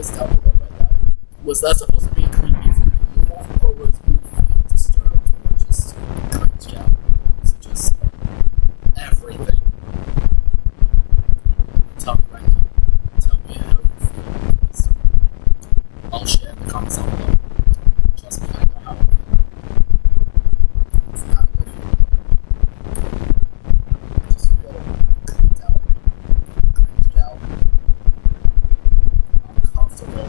was down below right now. Was that supposed to be creepy for you, or was you feeling disturbed, or just cringed out? Was it just everything? Tell me right now. Tell me how you feel. Because I'll share in the comments down below. Trust me, I know how I feel. It's not a good feeling. I just feel creeped out, cringed out, uncomfortable.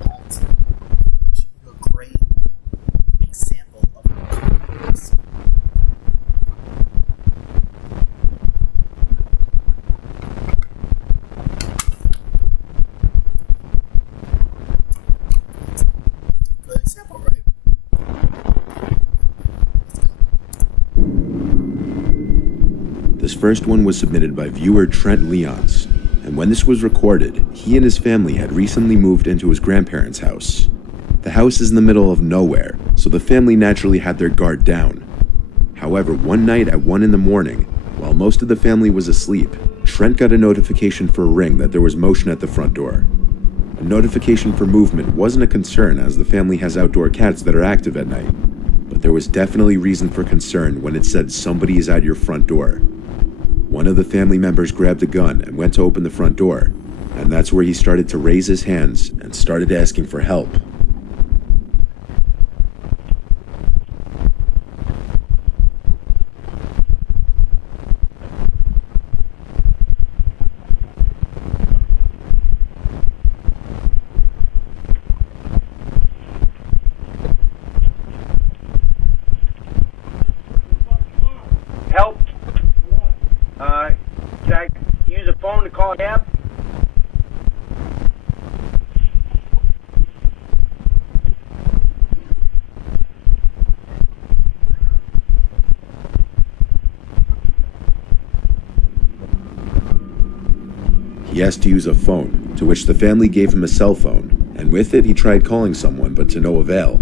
Let me show you a great example of uncomfortableness. Good example, right? Let's go. This first one was submitted by viewer Trent Leons, and when this was recorded, he and his family had recently moved into his grandparents' house. The house is in the middle of nowhere, so the family naturally had their guard down. However, one night at 1 in the morning, while most of the family was asleep, Trent got a notification for a ring that there was motion at the front door. A notification for movement wasn't a concern as the family has outdoor cats that are active at night, but there was definitely reason for concern when it said somebody is at your front door. One of the family members grabbed a gun and went to open the front door, and that's where he started to raise his hands and started asking for help. Help? Can I use a phone to call Deb? He asked to use a phone, to which the family gave him a cell phone, and with it he tried calling someone, but to no avail.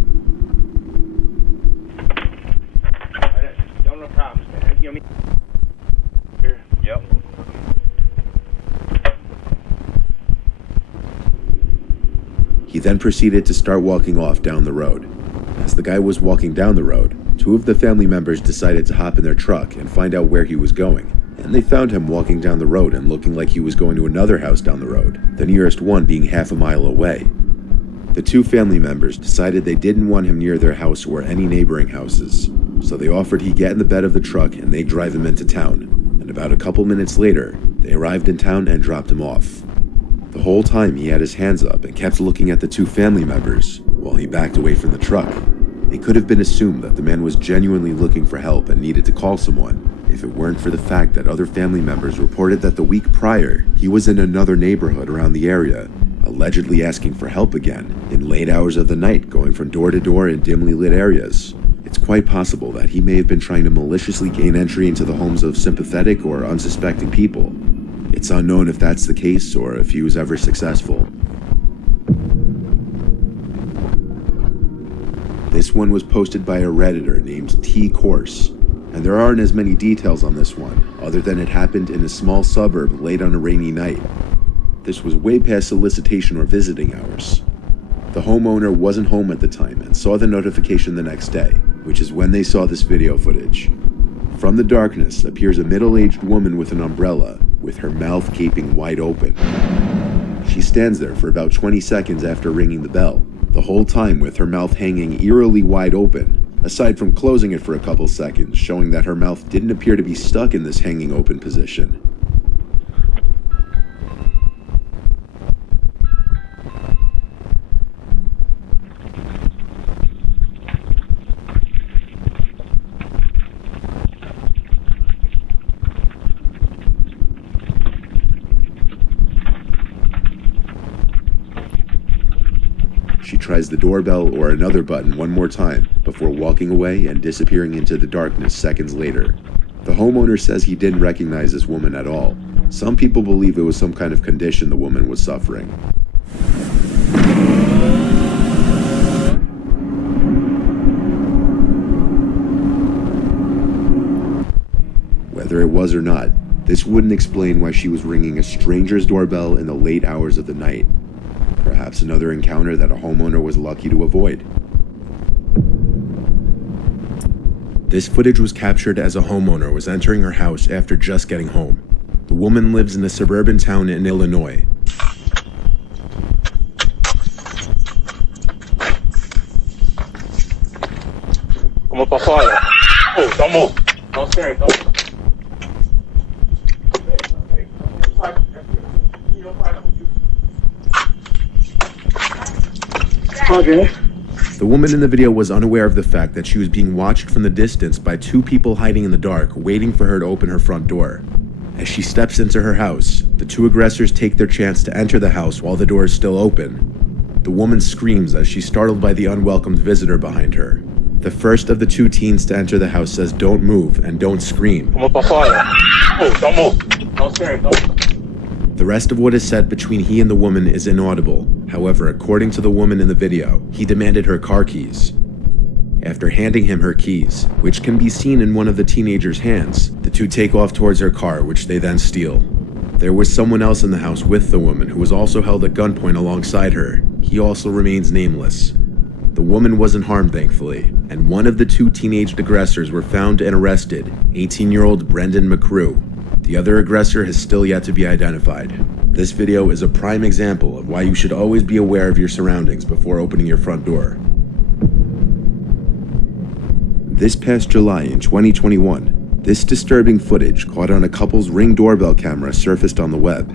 No problems, man. You know me? Here. Yep. He then proceeded to start walking off down the road. As the guy was walking down the road, two of the family members decided to hop in their truck and find out where he was going, and they found him walking down the road and looking like he was going to another house down the road, the nearest one being half a mile away. The two family members decided they didn't want him near their house or any neighboring houses, so they offered he get in the bed of the truck and they drive him into town, and about a couple minutes later, they arrived in town and dropped him off. The whole time he had his hands up and kept looking at the two family members while he backed away from the truck. It could have been assumed that the man was genuinely looking for help and needed to call someone, if it weren't for the fact that other family members reported that the week prior, he was in another neighborhood around the area, allegedly asking for help again, in late hours of the night, going from door to door in dimly lit areas. It's quite possible that he may have been trying to maliciously gain entry into the homes of sympathetic or unsuspecting people. It's unknown if that's the case or if he was ever successful. This one was posted by a Redditor named T Course, and there aren't as many details on this one, other than it happened in a small suburb late on a rainy night. This was way past solicitation or visiting hours. The homeowner wasn't home at the time and saw the notification the next day, which is when they saw this video footage. From the darkness appears a middle-aged woman with an umbrella, with her mouth gaping wide open. She stands there for about 20 seconds after ringing the bell, the whole time with her mouth hanging eerily wide open, aside from closing it for a couple seconds, showing that her mouth didn't appear to be stuck in this hanging open position. She tries the doorbell or another button one more time before walking away and disappearing into the darkness seconds later. The homeowner says he didn't recognize this woman at all. Some people believe it was some kind of condition the woman was suffering. Whether it was or not, this wouldn't explain why she was ringing a stranger's doorbell in the late hours of the night. Perhaps another encounter that a homeowner was lucky to avoid. This footage was captured as a homeowner was entering her house after just getting home. The woman lives in a suburban town in Illinois. Como pra fora. Oh, don't move. Don't stare. Don't. Okay. The woman in the video was unaware of the fact that she was being watched from the distance by two people hiding in the dark, waiting for her to open her front door. As she steps into her house, the two aggressors take their chance to enter the house while the door is still open. The woman screams as she's startled by the unwelcomed visitor behind her. The first of the two teens to enter the house says, "Don't move and don't scream." Como pra fora. Oh, don't move. Don't stare. Don't. The rest of what is said between he and the woman is inaudible. However, according to the woman in the video, he demanded her car keys. After handing him her keys, which can be seen in one of the teenager's hands, the two take off towards her car, which they then steal. There was someone else in the house with the woman who was also held at gunpoint alongside her. He also remains nameless. The woman wasn't harmed, thankfully, and one of the two teenage aggressors were found and arrested, 18-year-old Brendan McCrew. The other aggressor has still yet to be identified. This video is a prime example of why you should always be aware of your surroundings before opening your front door. This past July in 2021, this disturbing footage caught on a couple's Ring doorbell camera surfaced on the web.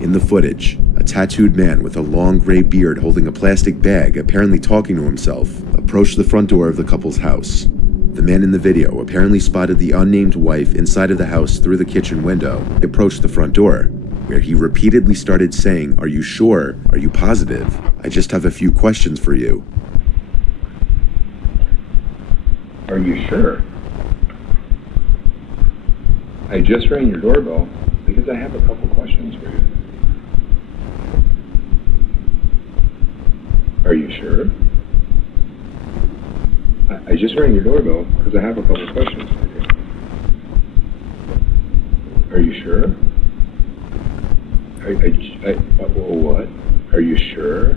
In the footage, a tattooed man with a long gray beard holding a plastic bag, apparently talking to himself, approached the front door of the couple's house. The man in the video apparently spotted the unnamed wife inside of the house through the kitchen window. He approached the front door, where he repeatedly started saying, "Are you sure? Are you positive? I just have a few questions for you." Are you sure? I just rang your doorbell because I have a couple questions for you. Are you sure? I just rang your doorbell because I have a couple questions for you. Are you sure? What? Are you sure?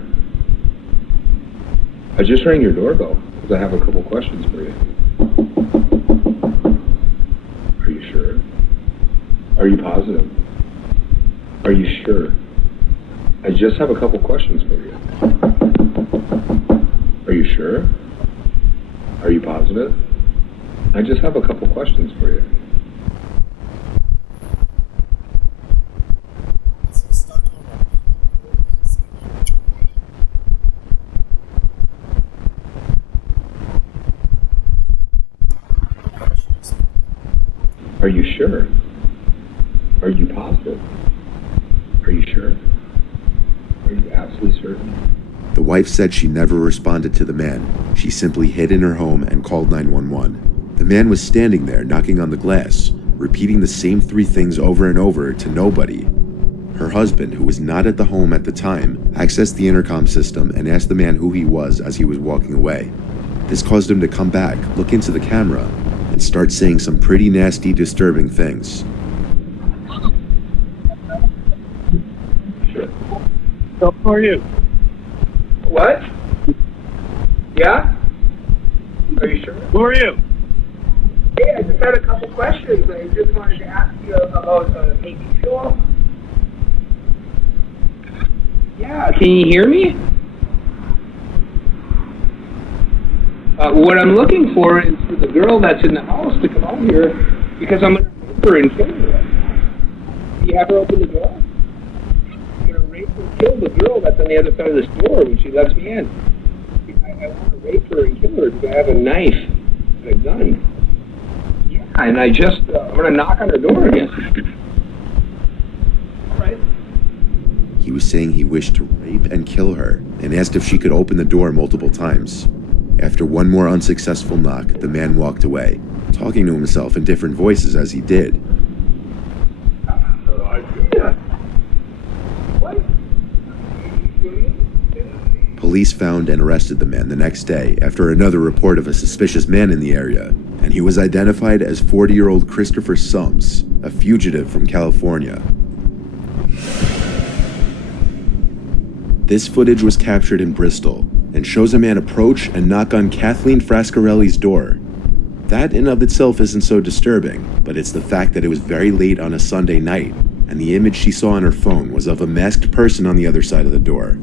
I just rang your doorbell because I have a couple questions for you. Are you sure? Are you positive? Are you sure? I just have a couple questions for you. Are you sure? Are you positive? I just have a couple questions for you. Are you sure? Are you positive? Are you sure? Are you absolutely certain? The wife said she never responded to the man. She simply hid in her home and called 911. The man was standing there knocking on the glass, repeating the same three things over and over to nobody. Her husband, who was not at the home at the time, accessed the intercom system and asked the man who he was as he was walking away. This caused him to come back, look into the camera, and start saying some pretty nasty, disturbing things. Sure. So how are you? What? Yeah? Are you sure? Who are you? Hey, I just had a couple questions. I just wanted to ask you about AP fuel. Yeah, can you hear me? What I'm looking for is for the girl that's in the house to come out here because I'm going to rape her and kill her. Do you have her open the door? I'm going to rape and kill the girl that's on the other side of this door when she lets me in. I want to rape her and kill her because I have a knife and a gun. Yeah, and I'm going to knock on her door again. All right. He was saying he wished to rape and kill her and asked if she could open the door multiple times. After one more unsuccessful knock, the man walked away, talking to himself in different voices as he did. Police found and arrested the man the next day after another report of a suspicious man in the area, and he was identified as 40-year-old Christopher Sums, a fugitive from California. This footage was captured in Bristol and shows a man approach and knock on Kathleen Frascarelli's door. That in of itself isn't so disturbing, but it's the fact that it was very late on a Sunday night, and the image she saw on her phone was of a masked person on the other side of the door.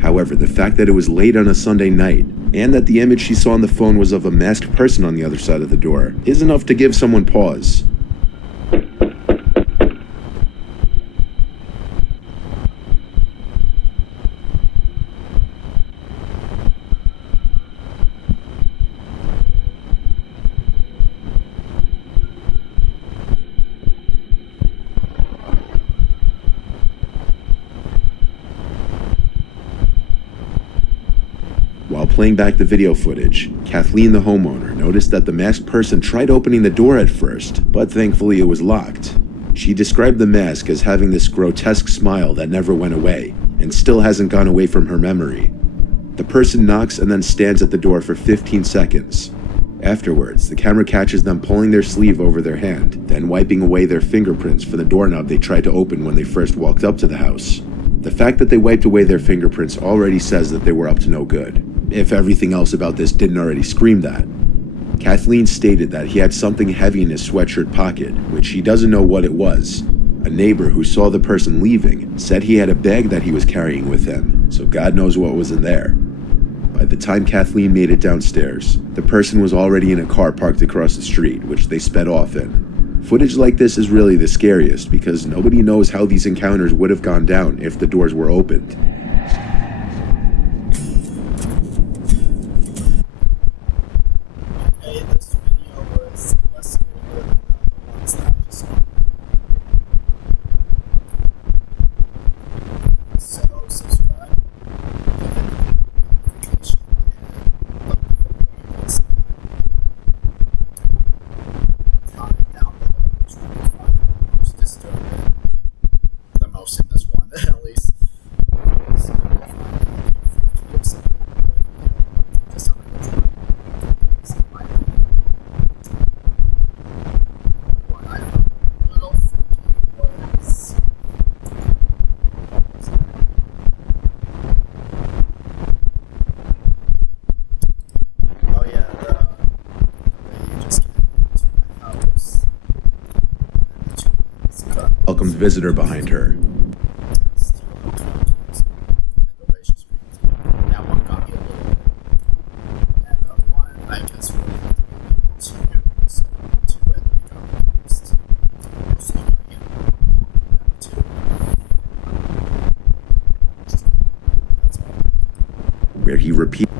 However, the fact that it was late on a Sunday night, and that the image she saw on the phone was of a masked person on the other side of the door, is enough to give someone pause. While playing back the video footage, Kathleen, the homeowner, noticed that the masked person tried opening the door at first, but thankfully it was locked. She described the mask as having this grotesque smile that never went away, and still hasn't gone away from her memory. The person knocks and then stands at the door for 15 seconds. Afterwards, the camera catches them pulling their sleeve over their hand, then wiping away their fingerprints for the doorknob they tried to open when they first walked up to the house. The fact that they wiped away their fingerprints already says that they were up to no good, if everything else about this didn't already scream that. Kathleen stated that he had something heavy in his sweatshirt pocket, which she doesn't know what it was. A neighbor who saw the person leaving said he had a bag that he was carrying with him, so God knows what was in there. By the time Kathleen made it downstairs, the person was already in a car parked across the street, which they sped off in. Footage like this is really the scariest because nobody knows how these encounters would have gone down if the doors were opened. Okay, this video was less scary than the ones that I just saw. So, subscribe, give it a notification, and let me know what you guys think. Comment down below which one you find the most disturbing. The most in this one, at least. So, if you find anything freaky or something, just tell me which one. So, my one I found a little freaky was. Oh, yeah, the lady just came into my house. And she was cut. Welcomed visitor behind her. Steal her cookies. And the way she screamed. That one got me a little bit. And the other one, I guess, really had to be two. So, two and three got me the most. So, yeah. Number two. That's all. Where he repeated